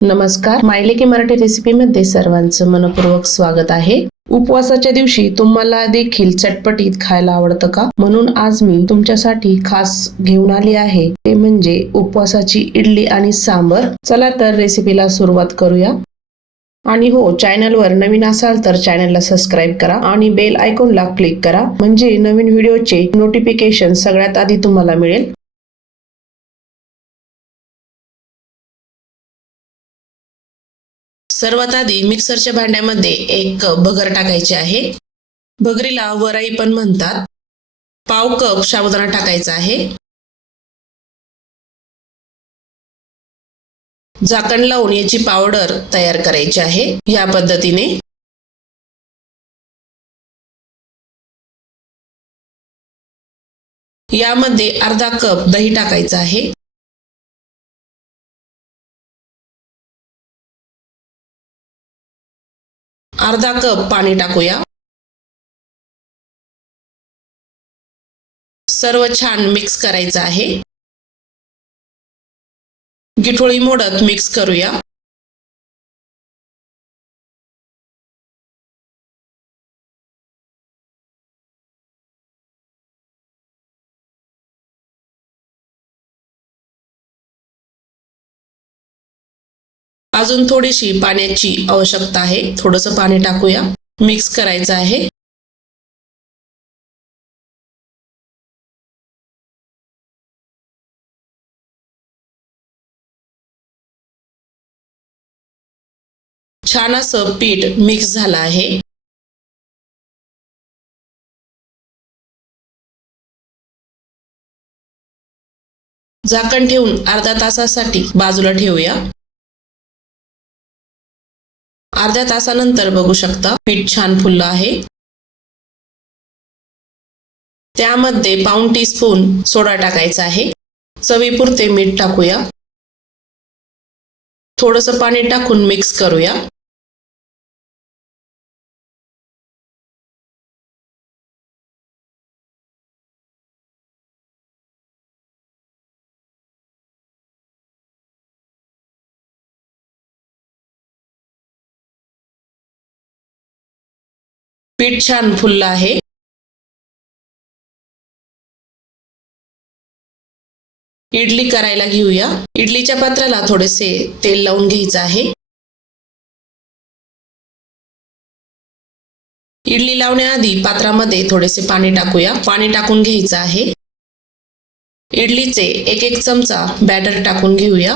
नमस्कार, मायलेकी मराठी रेसिपीमध्ये सर्वांचं मनपूर्वक स्वागत आहे। उपवासाच्या दिवशी तुम्हाला देखील चटपटीत खायला आवडतं का? म्हणून आज मी तुमच्यासाठी खास घेऊन आली आहे, ते म्हणजे उपवासाची इडली आणि सांबर। चला तर रेसिपीला सुरुवात करूया। आणि हो, चॅनलवर नवीन असाल तर चॅनलला सबस्क्राईब करा आणि बेल आयकॉनला क्लिक करा, म्हणजे नवीन व्हिडिओचे नोटिफिकेशन सगळ्यात आधी तुम्हाला मिळेल। सर्वात आधी मिक्सरच्या भांड्यामध्ये एक भगर टाकायची आहे। भगरीला वराई पण म्हणतात। पाव कप साबुदाणा टाकायचा आहे। झाकण लावून याची पावडर तयार करायची आहे या पद्धतीने। यामध्ये अर्धा कप दही टाकायचं आहे। अर्धा कप पाणी टाकूया। सर्व छान मिक्स करायचं आहे। गिठोळी मोडत मिक्स करूया। अजून थोडीशी पाण्याची आवश्यकता आहे, थोडंसं पाणी टाकूया। मिक्स करायचं आहे। छान असं पीठ मिक्स झालं आहे। झाकण ठेवून अर्ध्या तासासाठी बाजूला ठेवूया। अर्ध्या तासानंतर बघू शकता पीठ छान फुललं आहे। त्यामध्ये पाऊण टीस्पून सोडा टाकायचा आहे। चवीपुरते मीठ टाकूया। थोडंसं पाणी टाकून मिक्स करूया। पीठ छान फुललं आहे। इडली करायला घेऊया। इडलीच्या पात्राला थोडेसे तेल लावून घ्यायचं आहे। इडली लावण्याआधी पात्रामध्ये थोडेसे पाणी टाकूया। पाणी टाकून घ्यायचं आहे। इडलीचे एक एक चमचा बॅटर टाकून घेऊया।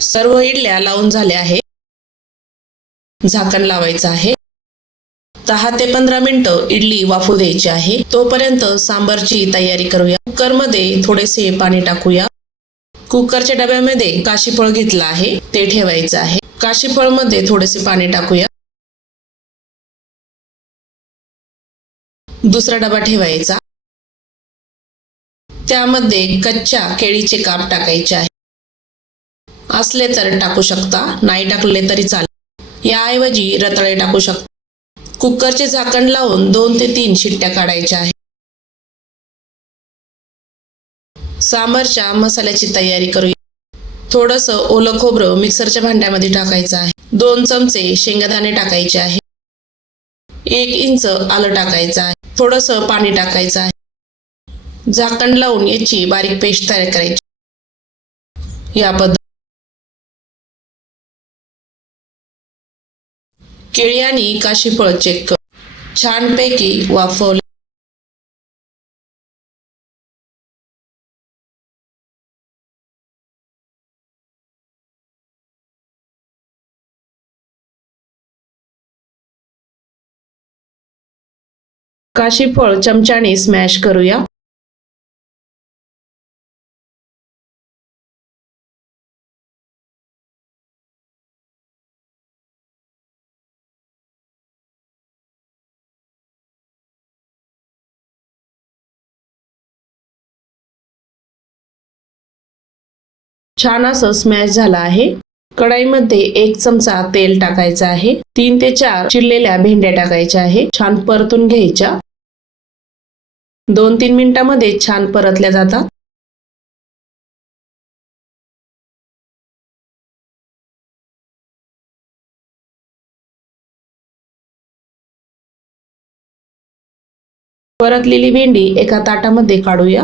सर्व इडल्या लावून झाल्या आहे। झाकण लावायचं आहे। 10 ते 15 मिनिटं इडली वाफू द्यायची आहे। तोपर्यंत सांबारची तयारी करूया। कुकरमध्ये थोडेसे पाणी टाकूया। कुकरच्या डब्यामध्ये काशीफळ घेतलं आहे, ते ठेवायचं आहे। काशीफळ मध्ये थोडेसे पाणी टाकूया। दुसरा डबा ठेवायचा। त्यामध्ये कच्च्या केळीचे काप टाकायचे आहे। असले तर टाकू शकता, नाही टाकले तरी चालेल। याऐवजी रताळे टाकू शकता। कुकरचे झाकण लावून 2 ते 3 शिट्ट्या काढायच्या आहेत। सांबारच्या मसाल्याची तयारी करूया। थोडंसं ओलं खोबरं मिक्सरच्या भांड्यामध्ये टाकायचं आहे। 2 चमचे शेंगदाणे टाकायचे आहे। 1 इंच आलं टाकायचं आहे। थोडंसं पाणी टाकायचं आहे। झाकण लावून याची बारीक पेस्ट तयार करायची। या पद्धतीने केळी आणि काशीफळ चेक कर, छानपैकी वाफवलं। काशीफळ चमच्याने स्मॅश करूया। छान असं स्मॅश झाला आहे। कढईमध्ये 1 चमचा तेल टाकायचं आहे। 3 ते 4 चिरलेल्या भेंड्या टाकायच्या आहे। छान परतून घ्यायच्या। 2-3 मिनिटांमध्ये छान परतल्या जातात। परतलेली भेंडी एका ताटामध्ये काढूया।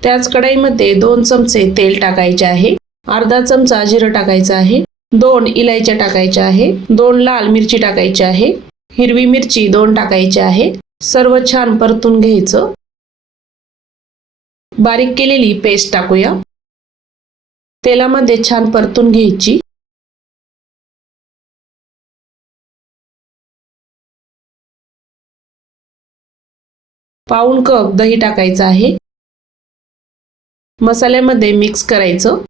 त्याच कढईमध्ये 2 चमचे तेल टाकायचे आहे। अर्धा चमचा जिरं टाकायचं आहे। 2 इलायच्या टाकायच्या आहे। 2 लाल मिरची टाकायची आहे। हिरवी मिरची 2 टाकायची आहे। सर्व छान परतून घ्यायचं। बारीक केलेली पेस्ट टाकूया। तेलामध्ये छान परतून घ्यायची। पाऊण कप दही टाकायचं आहे। मसाल्यामध्ये मिक्स करायचं।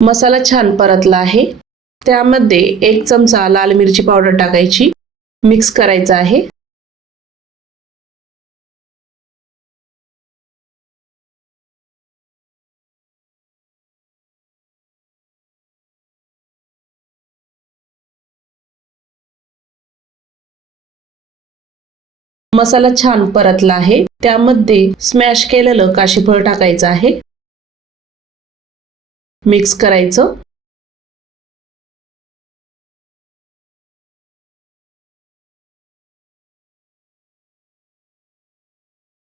मसाला छान परतला आहे। त्यामध्ये 1 चमचा लाल मिरची पावडर टाकायची। मिक्स करायचं आहे। मसाला छान परतला आहे। त्यामध्ये स्मॅश केलेलं काशीफळ टाकायचं आहे। मिक्स करायचं।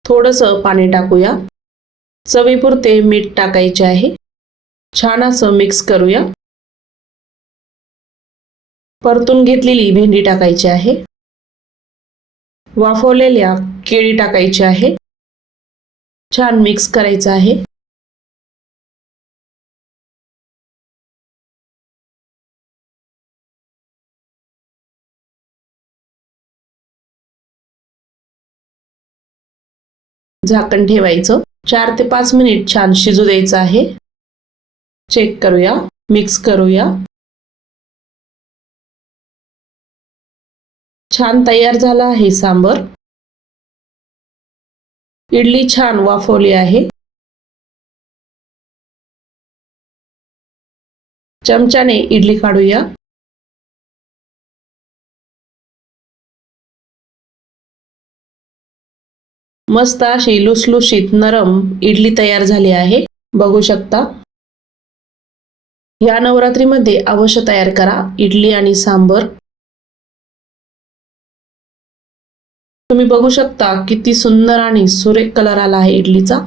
थोडंसं पाणी टाकूया। चवीपुरते मीठ टाकायचे आहे। छान असं मिक्स करूया। परतून घेतलेली भेंडी टाकायची आहे। वाफवलेल्या केळी टाकायची आहे। छान मिक्स करायचं आहे। झाकण ठेवायचं। 4 ते 5 मिनिट छान शिजू द्यायचं आहे। चेक करूया। मिक्स करूया। छान तयार झाला आहे सांबर। इडली छान वाफवली आहे। चमच्याने इडली काढूया। मस्त अशी लुसलुशीत नरम इडली तयार झाली आहे। बघू शकता। या नवरात्रीमध्ये अवश्य तयार करा इडली आणि सांबर। तुम्ही बघू शकता किती सुंदर आणि सुरेख कलर आला आहे इडलीचा।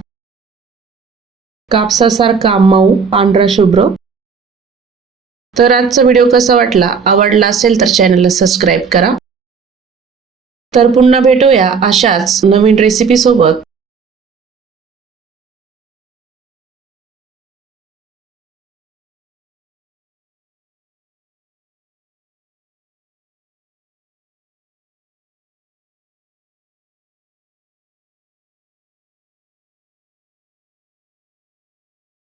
कापसासारखा मऊ पांढरा शुभ्र। तर आजचा व्हिडिओ कसा वाटला? आवडला असेल तर चॅनलला सबस्क्राईब करा। तर पुन्हा भेटूया अशाच नवीन रेसिपी सोबत।